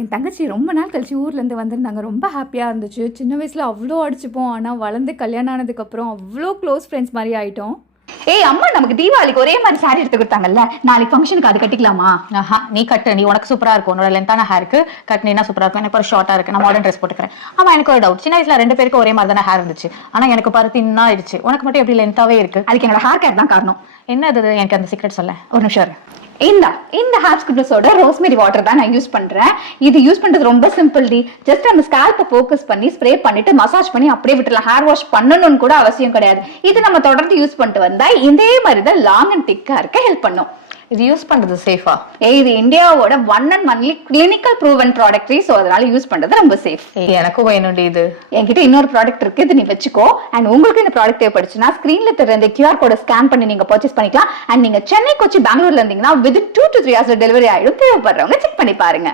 என் தங்கச்சி ரொம்ப நாள் கழிச்சு ஊர்லேருந்து வந்திருந்தாங்க. ரொம்ப ஹாப்பியாக இருந்துச்சு. சின்ன வயசில் அவ்வளோ அடிச்சுப்போம். ஆனால் வளர்ந்து கல்யாணம் ஆனதுக்கப்புறம் அவ்வளோ க்ளோஸ் ஃப்ரெண்ட்ஸ் மாதிரி ஆகிட்டோம். ஏய் அம்மா, நமக்கு தீபாவளிக்கு ஒரே மாதிரி சாரி எடுத்து கொடுத்தாங்கல்ல, நாளைக்கு ஃபங்க்ஷனுக்கு அது கட்டிக்கலாமா? ஆஹா, நீ கட்டு. நீ உனக்கு சூப்பரா இருக்கும். உன்னோட லென்த்தான ஹேருக்கு கட்டினா சூப்பரா இருக்கும். எனக்கு ஒரு ஷார்ட்டா இருக்கு. நான் மாடர்ன் ட்ரெஸ் போட்டுக்கிறேன். ஆமா, எனக்கு ஒரு டவுட். சின்ன வயசுல 2 பேருக்கு ஒரே மாதிரி தானே ஹேர் இருந்துச்சு. ஆனா எனக்கு பாரு தின்னா ஆயிடுச்சு. உனக்கு மட்டும் எப்படி லென்த்தாவே இருக்கு? அதுக்கு என்னோட ஹேர் கேர் தான் காரணம். என்ன அது? எனக்கு அந்த சீக்ரெட் சொல்ல. ஒரு நிமிஷம். இந்த ஹாப்ஸ்கிரிப்டஸோட ரோஸ்மெரி வாட்டர் தான் நான் யூஸ் பண்றேன். இது யூஸ் பண்றது ரொம்ப சிம்பிள் டி. ஜஸ்ட் அந்த ஸ்கால்பை ஃபோக்கஸ் பண்ணி ஸ்ப்ரே பண்ணிட்டு மசாஜ் பண்ணி அப்படியே விட்டுலாம். ஹேர் வாஷ் பண்ணணும்னு கூட அவசியம் கிடையாது. இது நம்ம தொடர்ந்து யூஸ் பண்ணிட்டு வந்தா இதே மாதிரி தான் லாங் அண்ட் திக்கா இருக்க ஹெல்ப் பண்ணும். இது யூஸ் பண்றது சேஃபா? இது இந்தியாவோட 1 and only clinical proven product. So அதனால யூஸ் பண்றது ரொம்ப சேஃப். எனக்கும் வேணும்டி இது. என்கிட்ட இன்னொரு ப்ராடக்ட் இருக்கு, இது நீ வச்சுக்கோ. அண்ட் உங்களுக்கு இந்த ப்ராடக்ட் தேவைப்படுச்சுன்னா ஸ்கிரீன்ல தெரியற இந்த QR கோட ஸ்கேன் பண்ணி நீங்க பர்ச்சேஸ் பண்ணிக்கலாம். அண்ட் நீங்க சென்னை, கொச்சி, பெங்களூர்ல இருந்தீங்கன்னா within 2 to 3 hours டெலிவரி ஆயிடும். தேவைப்படுறவங்க செக் பண்ணி பாருங்க.